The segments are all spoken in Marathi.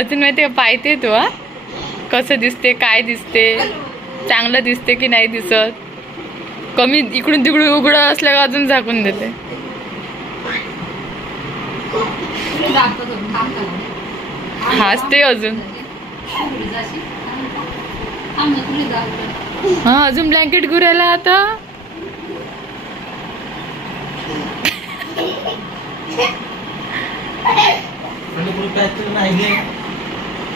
अजून माहिती का पाहते तू हा? कसं दिसते काय दिसते चांगलं दिसते की नाही दिसत? कमी इकडून तिकडून उघडं असल्या का अजून झाकून देते. हसते अजून. हा अजून ब्लँकेट घुरायला आता.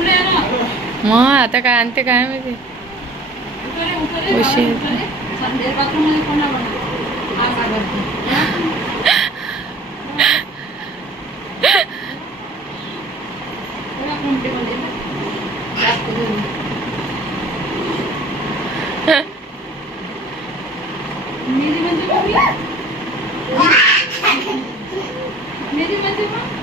मग आता काय आणते काय माहिती? उशीर. मेरी म्हणजे मम्मी मेरी म्हणजे मग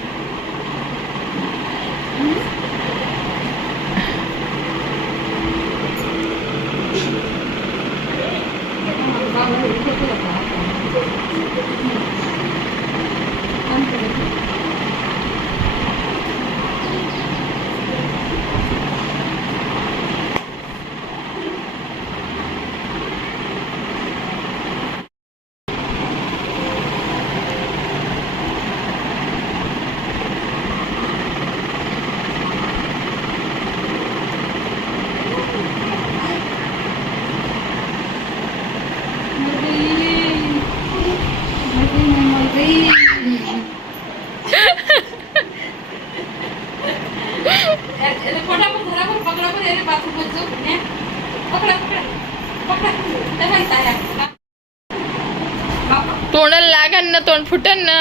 तोंडाला लागा ना तोंड फुटन ना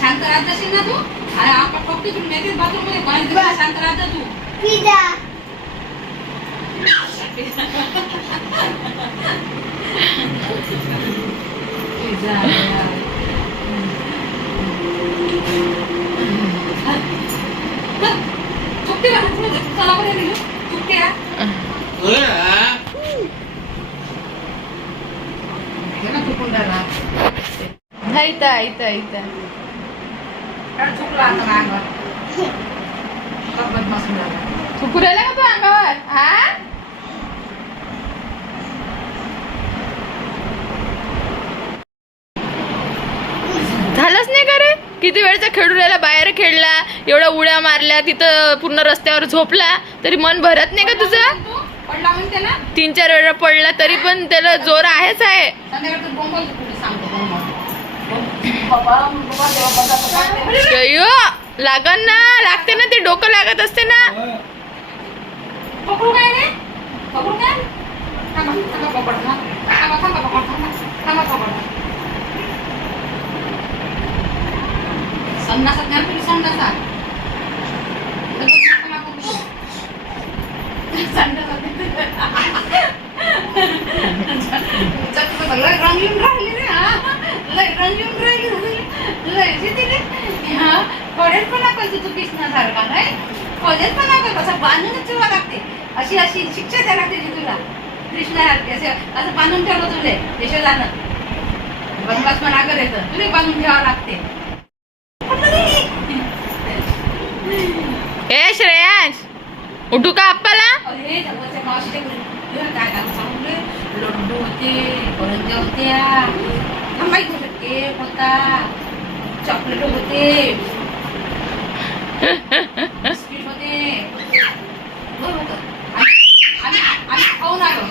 शांत राहत असेल ना तू अरे आपण फक्त तू मेथीच बाथरूममध्ये पाणी दिलं, शांत राहत तू चुकते बा, चला बरं निघू. चुकते हा. हे ना चुकून राहिला. इथं इथं इथं कारण चुकला आता ना अंगावर. बघ बदमाश मुलगा. थुकू राहिला का तू अंगावर हा झालंच नाही का रे किती वेळचा खेळू राहिला बाहेर खेळला एवढ्या उड्या मारल्या तिथं पूर्ण रस्त्यावर झोपला तरी मन भरत नाही का तुझं पडला तीन चार वेळा पडला तरी पण त्याला जोर आहेच आहे संध्याकाळचं बोंबल. लागन ना लागते ना ते डोकं लागत असते ना. असं बांधून ठेवलं तुझे यशोदानं बनवास मला आग येतं तुला बांधून ठेवावं लागते. ए श्रेयांश उठू का आपला लड्डू होते करंजा होत्या. थांबाई घेऊ होता चॉकलेट होते. बिस्किट होते. आम्ही खाऊन आलो.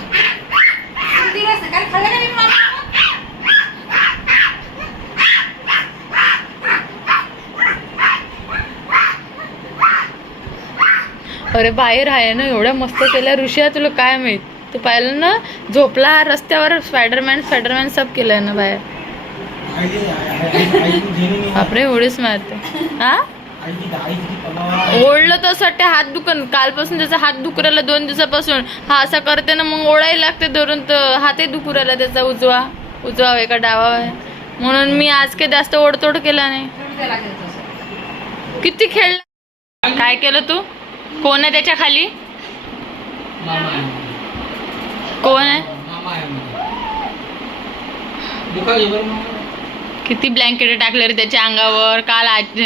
अरे बाहेर आहे ना एवढ्या मस्त केल्या. ऋषी तुला काय माहीत? तू पाहिलं ना झोपला रस्त्यावर स्पायडरमॅन स्पायडरमॅन सब केलंय ना बाहेर. बापरे एवढेच मारते. हा? ओढलं तर असं वाटते हात दुखन. कालपासून त्याचा हात दुखरायला दोन दिवसापासून. हा असा करते ना मग ओढायला लागते धरून तर हातही दुखू राहिला त्याचा उजवा. उजवा आहे का डावा आहे. म्हणून मी आज काही जास्त ओढतोड केला नाही. किती खेळला काय केलं तू? कोण आहे त्याच्याखाली? कोण आहे? किती ब्लँकेट टाकले रे त्याच्या अंगावर? काल आज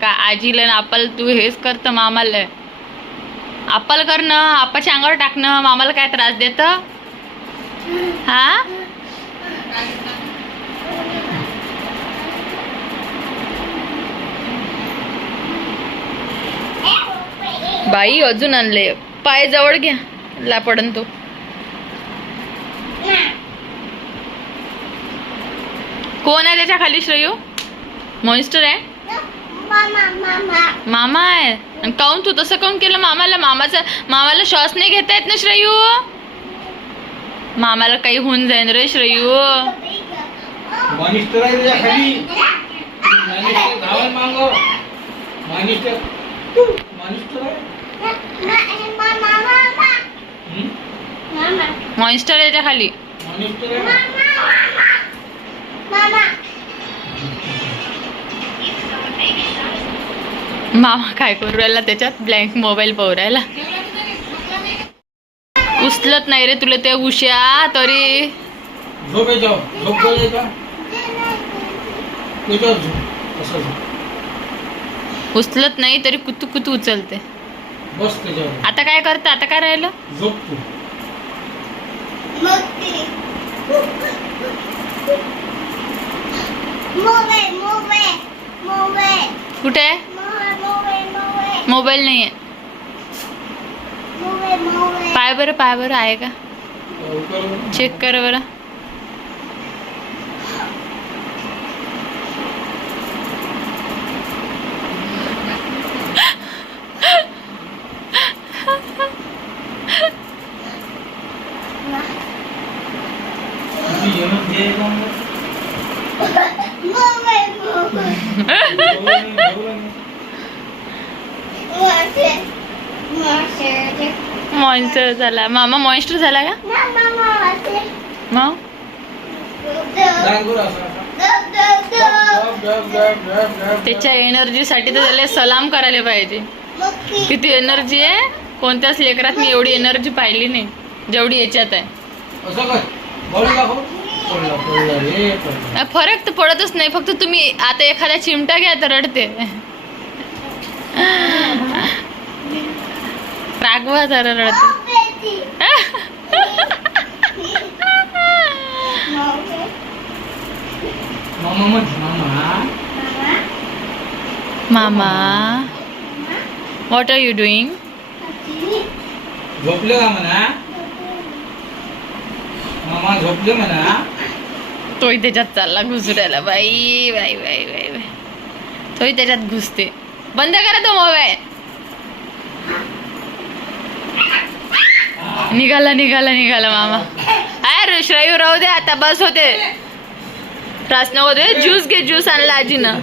का आजीला ना आपल तू हेच करतं मामाला. आपल करणं आपाच्या अंगावर टाकणं मामाला काय त्रास देत? हा? बाई अजून आणले. पाय जवळ घ्या. लापडन तो. कोण आहे त्याच्याखाली श्रेयू? मॉन्स्टर आहे? मामा आहे. आणि काऊन तू तसं काऊन केलं मामाला? मामाचा मामाला श्वास नाही घेता येत ना श्रेयू? मामाला काही होऊन जाईन रे श्रेयू. मानिस्टर आहे त्याच्याखाली. मानिस्टर धावायला मागव मानिस्टर तू मानिस्टर आहे. हं? मॉन्स्टर आहे त्याच्याखाली. मानिस्टर आहे. मामा काय करू राहिला त्याच्यात? ब्लँक मोबाईल पाहू राहिला उचलत नाही रे तुला ते उश्या तरी. उचलत नाही तरी कुतू कुतू उचलते. आता काय करतं? आता काय राहिलं? झोप कुठे आहे मोबाईल नाही आहे पाय बरं पाय बरं आहे का चेक कर बरं। किती मॉन्स्टर झाला. मामा मॉन्स्टर झाला का? मग? त्याच्या एनर्जीसाठी तर त्याला सलाम करायला पाहिजे. किती एनर्जी आहे? कोणत्याच लेकरात मी एवढी एनर्जी पाहिली नाही. जेवढी याच्यात आहे. फरक तर पडतच नाही फक्त तुम्ही आता एखादा चिमटा घ्या तर रडते. रागवा जरा रडते. मामा म्हण मामा. मामा व्हॉट आर यू डुईंग झोपले का म्हणा? मामा झोपले म्हणा? तोही त्याच्यात चालला घुसडायला बाई बाई बाई बाई बाई तोही त्याच्यात घुसते बंद करा तो मोबाईल निघाला निघाला निघाला मामा अरे श्रायू राहू दे आता बस होते त्रास नको दे ज्यूस घे ज्यूस आणला आजीनं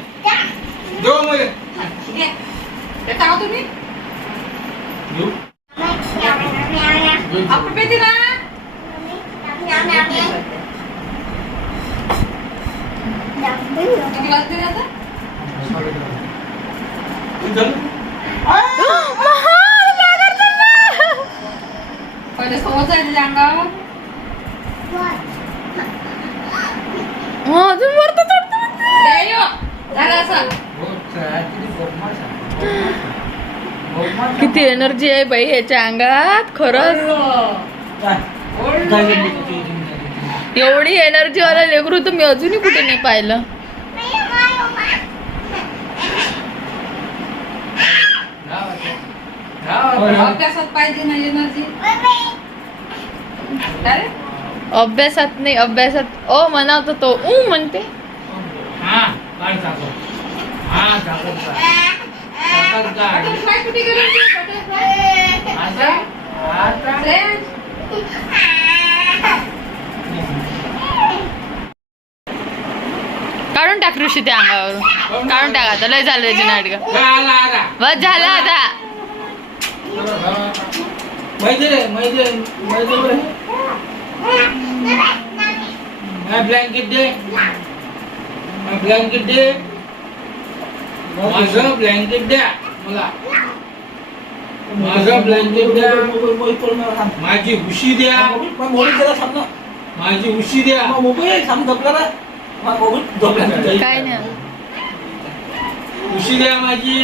तुम्ही देऊ देऊ. आपण पेती ना किती वाजले आता चल. पहिले अंगावर अजून वरती चढतो. झालं असं. किती एनर्जी आहे बाई याच्या अंगात खरंच एवढी एनर्जी वाला लेकरू तर मी अजूनही कुठे नाही पाहिलं अभ्यासात पाहिजे ना एनर्जी काय रे? अभ्यासात नाही अभ्यासात ओ म्हणावतो तो ऊ म्हणते. हा हा काढून टाक ऋषी त्या अंगावरून काढून टाक आता लय झालं त्याची नाटक बस झालं आता. माहिती रे माहिती माहिती रे मैं ब्लँकेट दे मैं ब्लँकेट दे माझं ब्लँकेट द्या मला माझं ब्लँकेट द्या माझी उशी द्या माझी उशी द्या काय नाही उशी द्या माझी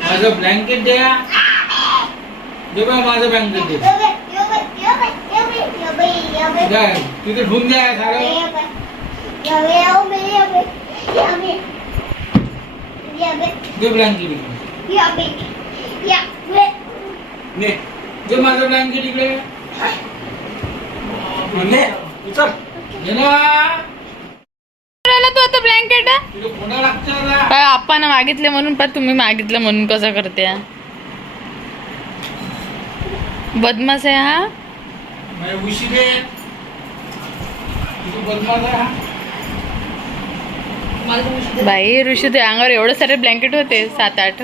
माझं ब्लँकेट द्या दे बा माझं ब्लँकेट दे तिथे ठेवून द्या सारं. दे ब्लँकेट इकडे. दे माझं ब्लँकेट इकडे. दे ना राहिला तू आता ब्लँकेट कोणा लागतं? काय आपण मागितले म्हणून पण तुम्ही मागितलं म्हणून कसं करते? बदमाश आहे हा? माझी उशी दे तुझी बदमाश आहे हा? मला उशी दे. बाई ऋषी ते अंगावर एवढे सारे ब्लँकेट होते सात आठ.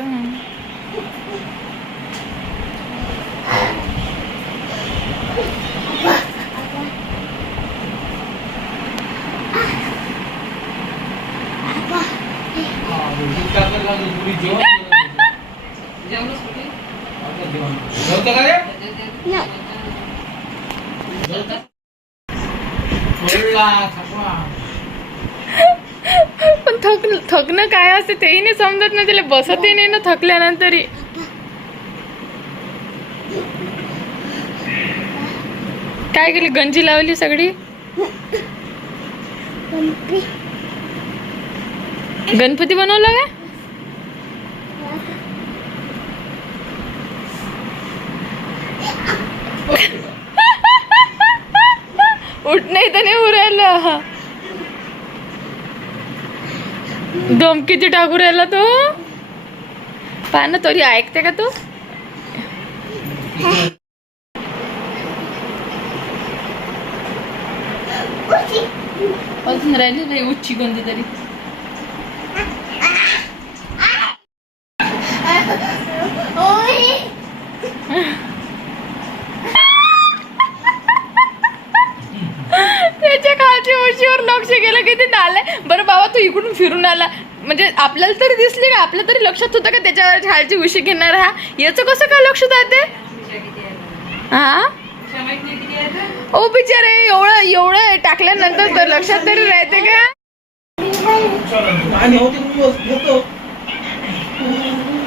हा, जेवण पण थक थकणं काय असते तेही नाही समजत ना तिला. बसतही नाही ना थकल्यानंतरही काय केली? गंजी लावली सगळी? गणपती बनवला काय? उठ नाही तर नाही उरायला. दम किती टाकू राहिला तो. पहा ना तरी ऐकते का तू? अजून राहिली रे उच्ची कोणती तरी. त्याच्या उशीवर लक्ष गेलं की ते नालाय बरं बाबा तू इकडून फिरून आला. म्हणजे आपल्याला तरी दिसली का? आपल्या तरी लक्षात होतं का त्याच्यावर खालची उशी घेणार हा? याचं कसं काय लक्ष जाते आहे? हा? आहे ओ बिचारे एवढं एवढं टाकल्यानंतर तर लक्षात तरी राहते का?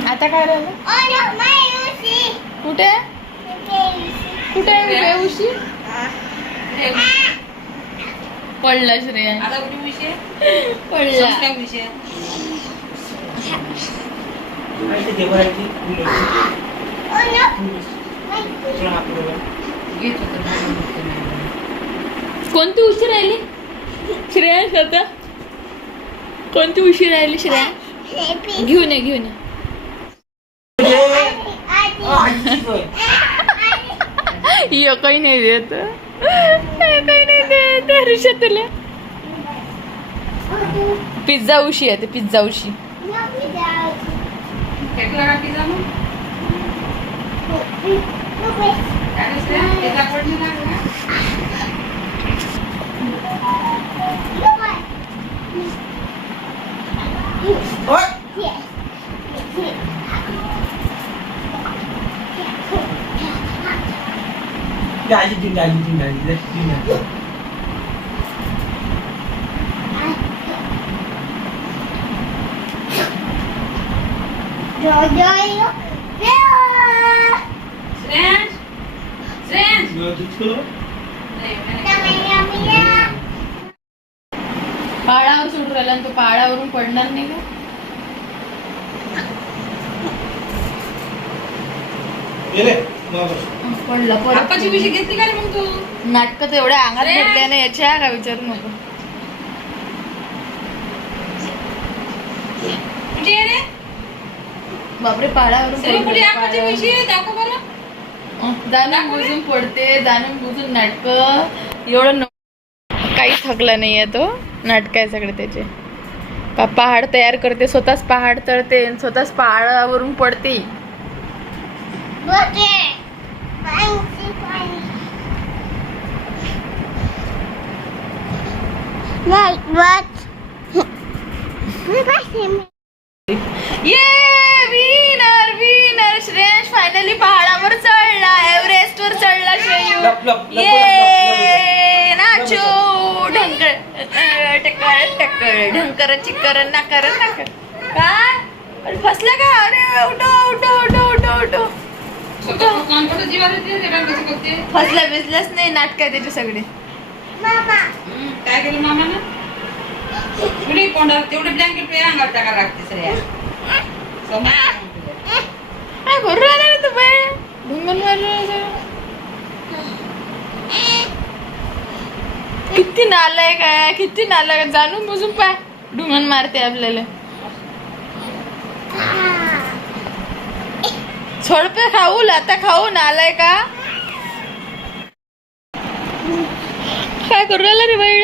आता काय राहिलं? कुठे? कुठे आहे? उशी? पडला श्रेया. आता कुठे? पडला. संस्था. घेत होतं ना, घेत. कोणती उशी राहिली? श्रेया आता कोणती उशी राहिली श्रेया? घेऊन ये घेऊन ये. एकही नाही देत. काही नाही देत ऋषा तुला पिझ्झा उशी आहे ते पिझ्झा उशी. पिझ्झा श्रेयांश श्रेयांश दुसरं नाही, नाही. पहाडावर सुटू राहिला आणि तो पहाडावरून पडणार नाही का? गेले. बाबा पडलं आप्पाची पिशी घेतली का रे मग तू? नाटक तर एवढ्या अंगात. भरले ना याच्या का विचारू नको? कुठे आहे रे? बापरे पडलं, कुठे. पिशी दाखव बरं. बुजून पडते जाणून बुजून नाटक. एवढं न- काही थकला नाहीये तो नाटक आहे सगळे त्याचे. पहाड तयार करते स्वतःच पहाड चढते आणि स्वतःच पहाडावरून पडते. ये विनर विनर श्रेयश फायनली पहाडावर चढला एव्हरेस्ट वर चढला श्रेयू ये. नाचो ढंकर टकर टकर ढंकर चिकर नाकर नाकर. काय? फसला का? अरे उठो उठो उठो उठो उठो. फसला बिसलाच नाही नाटक आहे त्याचे सगळे. काय केलं मामानं? कुठे कोंडा तेवढे ब्लँकेट पे अंगावर टाका लागते? काय करू राहिला रे तू बाय ढुंगण. किती नालाय काय किती नालाय जाणून बुजून पाय. ढुंगण मारते आपल्याला. झोडपे खाऊ आता खाऊ नालाय का काय करू राहिला हो रे बाई